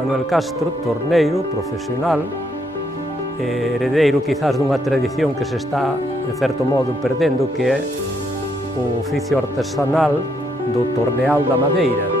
Manuel Castro, torneiro, profesional, heredeiro quizás dunha tradición que se está, de certo modo, perdendo, que é o oficio artesanal do torneado da madeira.